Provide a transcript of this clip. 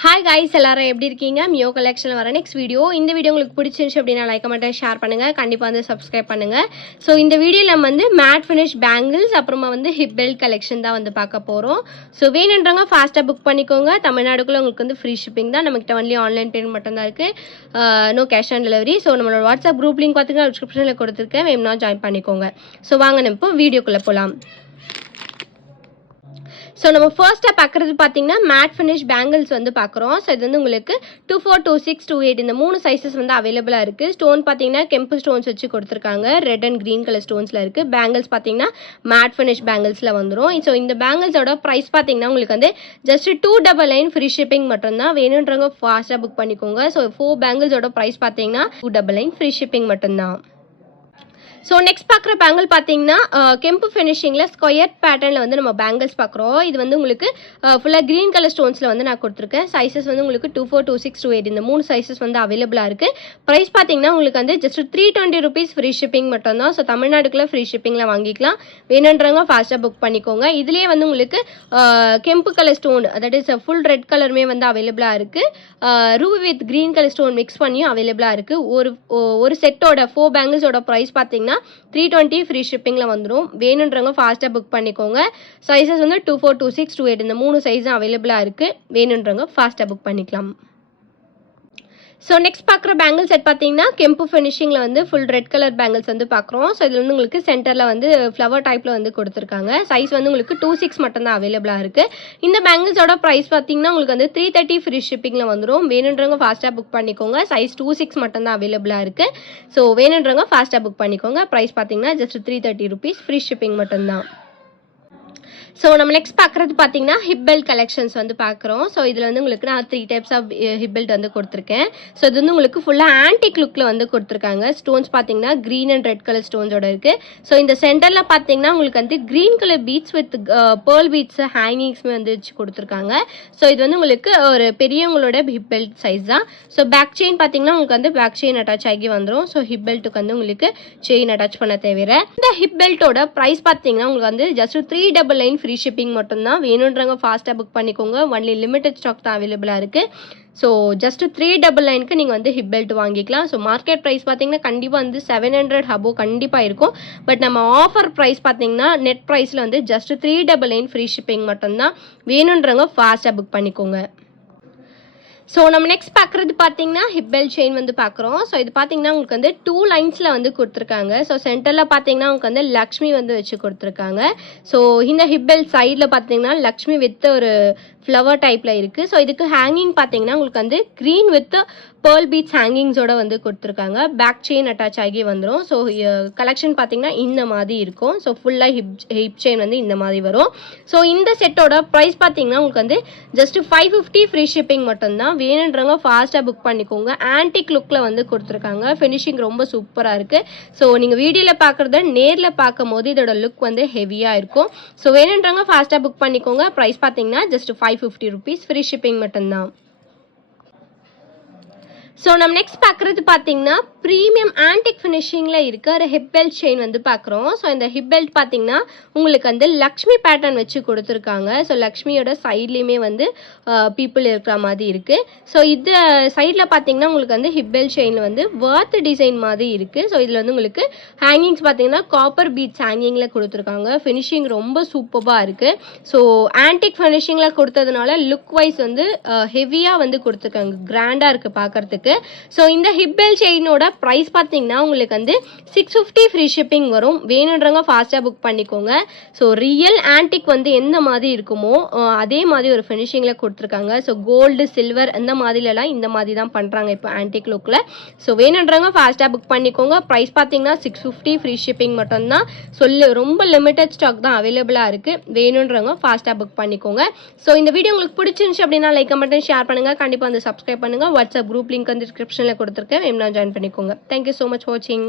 Hi guys, எல்லாரும் எப்படி இருக்கீங்க? மியோ கலெக்ஷனில் வர நெக்ஸ்ட் வீடியோ. இந்த வீடியோ உங்களுக்கு பிடிச்சிருந்துச்சு அப்படின்னா லைக் கமெண்ட் ஷேர் பண்ணுங்கள். கண்டிப்பாக வந்து சப்ஸ்கிரைப் பண்ணுங்கள். ஸோ இந்த வீடியோவில் நம்ம வந்து மேட் ஃபினிஷ் பேங்கிள்ஸ் அப்புறமா வந்து ஹிப் பெல்ட் கலெக்ஷன் தான் வந்து பார்க்க போகிறோம். ஸோ வேணுன்றவங்க ஃபாஸ்ட்டாக புக் பண்ணிக்கோங்க. தமிழ்நாடுக்குள்ளே உங்களுக்கு வந்து ஃப்ரீ ஷிப்பிங் தான். நம்மகிட்ட ஒன்லி ஆன்லைன் பேமெண்ட் மட்டும்தான் இருக்குது, no cash on delivery. So நம்மளோட வாட்ஸ்அப் குரூப் லிங்க் பார்த்துங்க, டிஸ்கிரிப்ஷனில் கொடுத்துருக்கேன், வேணும்னா ஜாயின் பண்ணிக்கோங்க. ஸோ வாங்க நம்ம இப்போ வீடியோக்குள்ளே போகலாம். ஸோ நம்ம ஃபர்ஸ்ட்டாக பார்க்குறது பார்த்தீங்கன்னா மேட் ஃபினிஷ் பேங்கிள்ஸ் வந்து பார்க்குறோம். ஸோ இது வந்து உங்களுக்கு 24, 26, 28 இந்த 3 சைஸஸ் வந்து அவைலபிளாக இருக்குது. ஸ்டோன் பார்த்தீங்கன்னா கெம்பு ஸ்டோன்ஸ் வச்சு கொடுத்துருக்காங்க. ரெட் அண்ட் க்ரீன் கலர் ஸ்டோன்ஸில் இருக்குது. பேங்கிள்ஸ் பார்த்தீங்கன்னா மேட் ஃபினிஷ் பேங்கிள்ஸில் வந்துடும். ஸோ இந்த பேங்கிள்ஸோட ப்ரைஸ் பார்த்தீங்கன்னா உங்களுக்கு வந்து ஜஸ்ட் 299 ஃப்ரீ ஷிப்பிங் மட்டும்தான். வேணுன்றவங்க ஃபாஸ்ட்டாக புக் பண்ணிக்கோங்க. ஸோ 4 பேங்கிள்ஸோட ப்ரைஸ் பார்த்தீங்கன்னா 299 ஃப்ரீ ஷிப்பிங் மட்டும்தான். ஸோ நெக்ஸ்ட் பார்க்குற பேங்கிள் பார்த்தீங்கன்னா கெம்பு ஃபினிஷிங்கில் ஸ்கொயர் பேட்டர்னில் வந்து நம்ம பேங்கிள்ஸ் பார்க்குறோம். இது வந்து உங்களுக்கு ஃபுல்லாக க்ரீன் கலர் ஸ்டோன்ஸில் வந்து நான் கொடுத்துருக்கேன். சைஸஸ் வந்து உங்களுக்கு 24, 26, 28 இந்த 3 சைஸஸ் வந்து அவைலபிளாக இருக்குது. ப்ரைஸ் பார்த்தீங்கன்னா உங்களுக்கு வந்து ஜஸ்ட் 320 ருபீஸ் ஃப்ரீ ஷிப்பிங் மட்டும்தான். ஸோ தமிழ்நாடுக்குள்ளே ஃப்ரீ ஷிப்பிங்கில் வாங்கிக்கலாம். வேணுன்றவங்க ஃபாஸ்ட்டாக புக் பண்ணிக்கோங்க. இதுலேயே வந்து உங்களுக்கு கெம்பு colour stone, that is full red கலருமே வந்து அவைலபிளாக இருக்குது. Ruby with green colour stone mix பண்ணியும் அவைலபிளாக இருக்குது. ஒரு செட்டோட 4 பேங்கிள்ஸோட ப்ரைஸ் பார்த்தீங்கன்னா 320 ஃப்ரீ ஷிப்பிங்கில் வந்துடும். வேணுன்றவங்க ஃபாஸ்ட்டாக புக் பண்ணிக்கோங்க. சைஸஸ் வந்து 24, 26, 28 இந்த 3 சைஸும் அவைலபிளாக இருக்குது. வேணுன்றவங்க ஃபாஸ்ட்டாக புக் பண்ணிக்கலாம். ஸோ நெக்ஸ்ட் பார்க்குற பேங்கிள் செட் பார்த்தீங்கன்னா கெம்பு ஃபினிஷிங்கில் வந்து ஃபுல் ரெட் கலர் பேங்கிள்ஸ் வந்து பார்க்குறோம். ஸோ இதில் வந்து உங்களுக்கு சென்டரில் வந்து ஃப்ளவர் டைப்பில் வந்து கொடுத்துருக்காங்க. சைஸ் வந்து உங்களுக்கு 26 மட்டும்தான் அவைலபிளாக இருக்குது. இந்த பேங்கிள்ஸோட ப்ரைஸ் பார்த்தீங்கன்னா உங்களுக்கு வந்து 330 ஃப்ரீ ஷிப்பிங்கில் வந்துடும். வேணுன்றவங்க ஃபாஸ்ட்டாக புக் பண்ணிக்கோங்க. சைஸ் 26 மட்டும்தான் அவைலபிளாக இருக்குது. ஸோ வேணுன்றவங்க ஃபாஸ்ட்டாக புக் பண்ணிக்கோங்க. ப்ரைஸ் பார்த்தீங்கன்னா ஜஸ்ட் 330 ருபீஸ் ஃப்ரீ ஷிப்பிங் மட்டும்தான். ஸோ நம்ம நெக்ஸ்ட் பார்க்குறது பார்த்தீங்கன்னா ஹிப் பெல்ட் கலெக்ஷன்ஸ் வந்து பார்க்குறோம். ஸோ இதில் வந்து உங்களுக்கு நான் 3 டைப்ஸ் ஆஃப் ஹிப் பெல்ட் வந்து கொடுத்துருக்கேன். ஸோ இது வந்து உங்களுக்கு ஃபுல்லாக ஆன்டிக் லுக்கில் வந்து கொடுத்துருக்காங்க. ஸ்டோன்ஸ் பார்த்தீங்கன்னா க்ரீன் அண்ட் ரெட் கலர் ஸ்டோன்ஸோட இருக்குது. ஸோ இந்த சென்டரில் பார்த்தீங்கன்னா உங்களுக்கு வந்து green colour beads with pearl beads ஹேங்கிங்ஸ்மே வந்து வச்சு கொடுத்துருக்காங்க. ஸோ இது வந்து உங்களுக்கு ஒரு பெரியவங்களோட ஹிப் பெல்ட் சைஸ் தான். ஸோ பேக் செயின் பார்த்தீங்கன்னா உங்களுக்கு வந்து பேக் செயின் அட்டாச் ஆகி வந்துடும். ஸோ ஹிப் பெல்ட்டுக்கு வந்து உங்களுக்கு செயின் அட்டாச் பண்ண தேவையில்லை. இந்த ஹிப் பெல்ட்டோட ப்ரைஸ் பார்த்தீங்கன்னா உங்களுக்கு வந்து ஜஸ்ட் 399 ஃப்ரீ ஷிப்பிங் மட்டும்தான். வேணுன்றவங்க ஃபாஸ்ட்டாக புக் பண்ணிக்கோங்க. ஒன்லி லிமிடெட் ஸ்டாக் தான் அவைலபிளாக இருக்குது. ஸோ ஜஸ்ட் 399க்கு நீங்கள் வந்து ஹிப் பெல்ட் வாங்கிக்கலாம். ஸோ மார்க்கெட் ப்ரைஸ் பார்த்தீங்கன்னா கண்டிப்பாக வந்து 700 அபோவ் கண்டிப்பாக இருக்கும். பட் நம்ம ஆஃபர் ப்ரைஸ் பார்த்தீங்கன்னா நெட் ப்ரைஸில் வந்து ஜஸ்ட் 399 ஃப்ரீ ஷிப்பிங் மட்டும்தான். வேணுன்றவங்க ஃபாஸ்ட்டாக புக் பண்ணிக்கோங்க. ஸோ நம்ம நெக்ஸ்ட் பார்க்குறது பார்த்தீங்கன்னா ஹிப் பெல்ட் செயின் வந்து பார்க்குறோம். ஸோ இது பார்த்தீங்கன்னா உங்களுக்கு வந்து 2 லைன்ஸில் வந்து கொடுத்துருக்காங்க. ஸோ சென்டரில் பார்த்தீங்கன்னா உங்களுக்கு வந்து லக்ஷ்மி வந்து வச்சு கொடுத்துருக்காங்க. ஸோ இந்த ஹிப் பெல்ட் சைடில் பார்த்தீங்கன்னா லக்ஷ்மி வித் ஒரு ஃப்ளவர் டைப்பில் இருக்குது. ஸோ இதுக்கு ஹேங்கிங் பார்த்தீங்கன்னா உங்களுக்கு வந்து க்ரீன் வித் பேர்ல் பீட்ஸ் ஹேங்கிங்ஸோட வந்து கொடுத்துருக்காங்க. பேக் செயின் அட்டாச் ஆகி வந்துடும். ஸோ கலெக்ஷன் பார்த்தீங்கன்னா இந்த மாதிரி இருக்கும். ஸோ ஃபுல்லாக ஹிப் செயின் வந்து இந்த மாதிரி வரும். ஸோ இந்த செட்டோட ப்ரைஸ் பார்த்தீங்கன்னா உங்களுக்கு வந்து ஜஸ்ட் 550 ஃப்ரீ ஷிப்பிங் மட்டும்தான். வேணுன்றவங்க ஃபாஸ்ட்டாக புக் பண்ணிக்கோங்க. ஆன்டிக் லுக்கில் வந்து கொடுத்துருக்காங்க. ஃபினிஷிங் ரொம்ப சூப்பராக இருக்குது. ஸோ நீங்கள் வீடியோவில் பார்க்குறத நேரில் பார்க்கும் போது இதோட லுக் வந்து ஹெவியாக இருக்கும். ஸோ வேணுன்றவங்க ஃபாஸ்ட்டாக புக் பண்ணிக்கோங்க. ப்ரைஸ் பார்த்தீங்கன்னா ஜஸ்ட் 550 ருபீஸ் ஃப்ரீ ஷிப்பிங் மட்டும்தான். ஸோ நம்ம நெக்ஸ்ட் பார்க்குறது பார்த்தீங்கன்னா ப்ரீமியம் ஆன்டிக் ஃபினிஷிங்கில் இருக்க ஒரு ஹிப் பெல்ட் செயின் வந்து பார்க்குறோம். ஸோ இந்த ஹிப் பெல்ட் பார்த்தீங்கன்னா உங்களுக்கு வந்து லக்ஷ்மி பேட்டர்ன் வச்சு கொடுத்துருக்காங்க. ஸோ லக்ஷ்மியோட சைட்லேயுமே வந்து பீப்புள் இருக்கிற மாதிரி இருக்குது. ஸோ இது சைடில் பார்த்தீங்கன்னா உங்களுக்கு வந்து ஹிப் பெல்ட் செயினில் வந்து வர்த் டிசைன் மாதிரி இருக்குது. ஸோ இதில் வந்து உங்களுக்கு ஹேங்கிங்ஸ் பார்த்தீங்கன்னா காப்பர் பீட்ஸ் ஹேங்கிங்கில் கொடுத்துருக்காங்க. ஃபினிஷிங் ரொம்ப சூப்பராக இருக்குது. ஸோ ஆன்டிக் ஃபினிஷிங்கில் கொடுத்ததுனால லுக் வைஸ் வந்து ஹெவியாக வந்து கொடுத்துருக்காங்க. கிராண்டாக இருக்குது பார்க்குறதுக்கு. ஸோ இந்த ஹிப் பெல்ட் செயினோட ப்ரைஸ் பார்த்தீங்கன்னா உங்களுக்கு வந்து 650 ஃப்ரீ ஷிப்பிங் வரும். வேணுன்றவங்க ஃபாஸ்ட்டாக புக் பண்ணிக்கோங்க. ஸோ ரியல் ஆன்டிக் வந்து எந்த மாதிரி இருக்குமோ அதே மாதிரி ஒரு ஃபினிஷிங்கில் கொடுத்துருக்காங்க. ஸோ கோல்டு சில்வர் அந்த மாதிரிலாம் இந்த மாதிரி தான் பண்ணுறாங்க இப்போ ஆன்டிக் லுக்கில். ஸோ வேணுன்றவங்க ஃபாஸ்ட்டாக புக் பண்ணிக்கோங்க. ப்ரைஸ் பார்த்தீங்கன்னா 650 ஃப்ரீ ஷிப்பிங் மட்டும்தான். ரொம்ப லிமிட்டட் ஸ்டாக் தான் அவைலபிளாக இருக்குது. வேணுன்றவங்க ஃபாஸ்ட்டாக புக் பண்ணிக்கோங்க. ஸோ இந்த வீடியோ உங்களுக்கு பிடிச்சிருந்துச்சு அப்படின்னா லைக் கமெண்ட் ஷேர் பண்ணுங்கள். கண்டிப்பாக வந்து சப்ஸ்கிரைப் பண்ணுங்கள். வாட்ஸ்அப் குரூப் லிங்க் வந்து டிஸ்கிரிப்ஷனில் கொடுத்துருக்கேன், வேணும்னா ஜாயின் பண்ணிக்கோங்க. தேங்க்யூ ஸோ மச் ஃபார் வாட்சிங்.